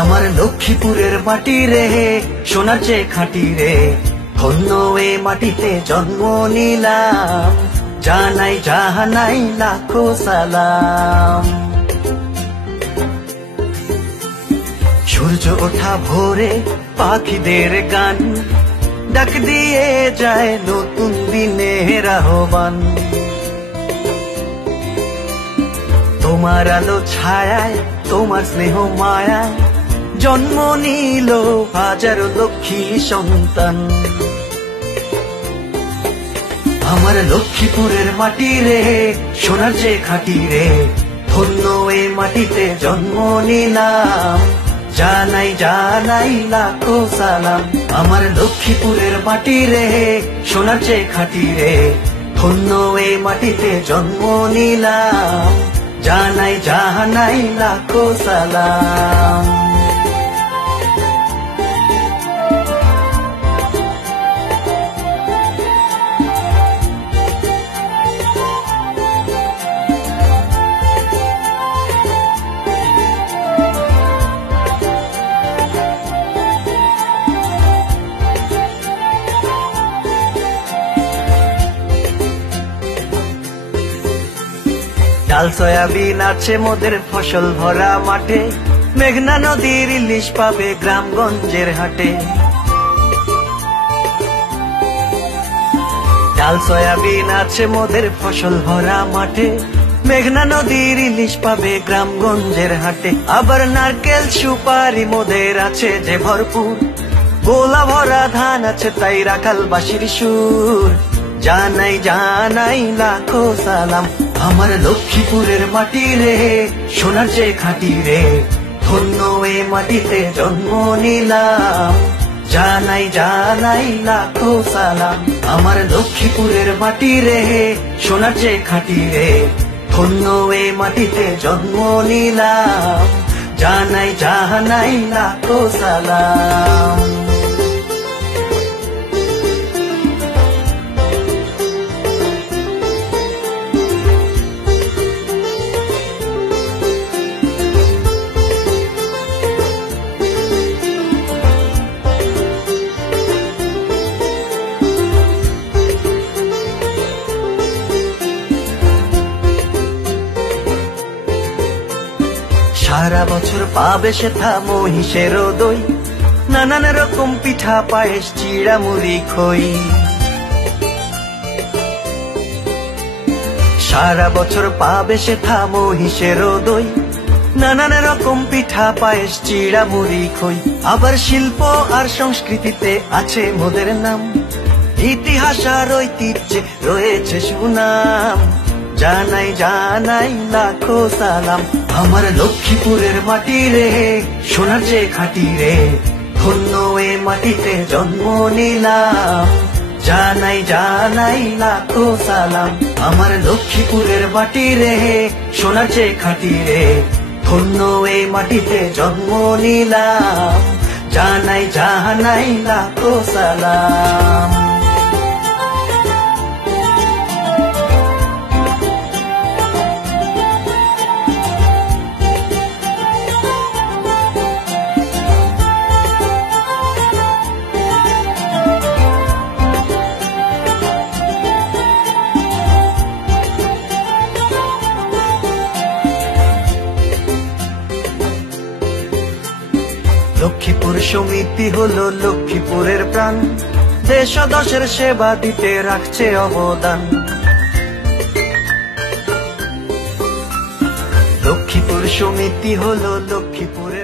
আমার লক্ষ্মীপুরের মাটি রে, সোনার চেয়ে খাঁটি রে, ধন্য এ মাটিতে জন্ম নিলাম, জানাই জাহানাই লাখো সালাম। সূর্য ওঠা ভোরে পাখিদের গান, ডাক দিয়ে যায় নতুন দিনের আহ্বান। তোমার আলো ছায়ায়, তোমার স্নেহ মায়ায় জন্ম নিল হাজারো লক্ষ্মী সন্তান। আমার লক্ষ্মীপুরের মাটি রে, সোনার চেয়ে খাঁটি রে, ধন্য এ মাটিতে জন্ম নিলাম, জানাই জানাই লাখো সালাম। আমার লক্ষ্মীপুরের মাটি রে, সোনার চেয়ে খাঁটি রে, ধন্য এ মাটিতে জন্ম নিলাম, জানাই জাহানাই লাখো সালাম। ডাল সয়াবিন আছে মোদের ফসল ভরা মাঠে, মেঘনা নদীর ইলিশ পাবে গ্রামগঞ্জের হাটে। ডাল সয়াবিন আছে মোদের ফসল ভরা মাঠে, মেঘনা নদীর ইলিশ পাবে গ্রামগঞ্জের হাটে। আবার নারকেল সুপারি মোদের আছে যে ভরপুর, গোলা ভরা ধান আছে তাই রাখাল বাঁশির সুর, জানাই জানাই লাখো সালাম। আমার লক্ষ্মীপুরের মাটি রে, সোনার চেয়ে খাঁটি রে, ধন্য এ মাটিতে জন্ম নিলাম, জানাই জানাই লাখো সালাম। আমার লক্ষ্মীপুরের মাটি রে, সোনার চেয়ে খাঁটি রে, ধন্য এ মাটিতে জন্ম নিলাম, জানাই জানাই লাখো সালাম। সারা বছর পাবে সেথা মহিষের দই, নানান রকম পিঠা পায়েস চিড়া মুড়ি খই। সারা বছর পাবে সেথা মহিষের দই, নানান রকম পিঠা পায়েস চিড়া মুড়ি খই। আবার শিল্প আর সংস্কৃতিতে আছে মোদের নাম, ইতিহাস আর ঐতিহ্যে রয়েছে সুনাম, জানাই জানাই লাখো সালাম। আমার লক্ষ্মীপুরের মাটি রে, সোনার চেয়ে খাঁটি রে, ধন্য এ মাটিতে জন্ম নিলাম, জানাই জানাই লাখো সালাম। আমার লক্ষ্মীপুরের মাটি রে, সোনার চেয়ে খাঁটি রে, ধন্য এ মাটিতে জন্ম নিলাম, জানাই জানাই লাখো সালাম। লক্ষ্মীপুর সমিতি হলো লক্ষ্মীপুরের প্রাণ, দেশ ও দশের সেবা দিতে রাখছে অবদান। লক্ষ্মীপুর সমিতি হলো লক্ষ্মীপুরের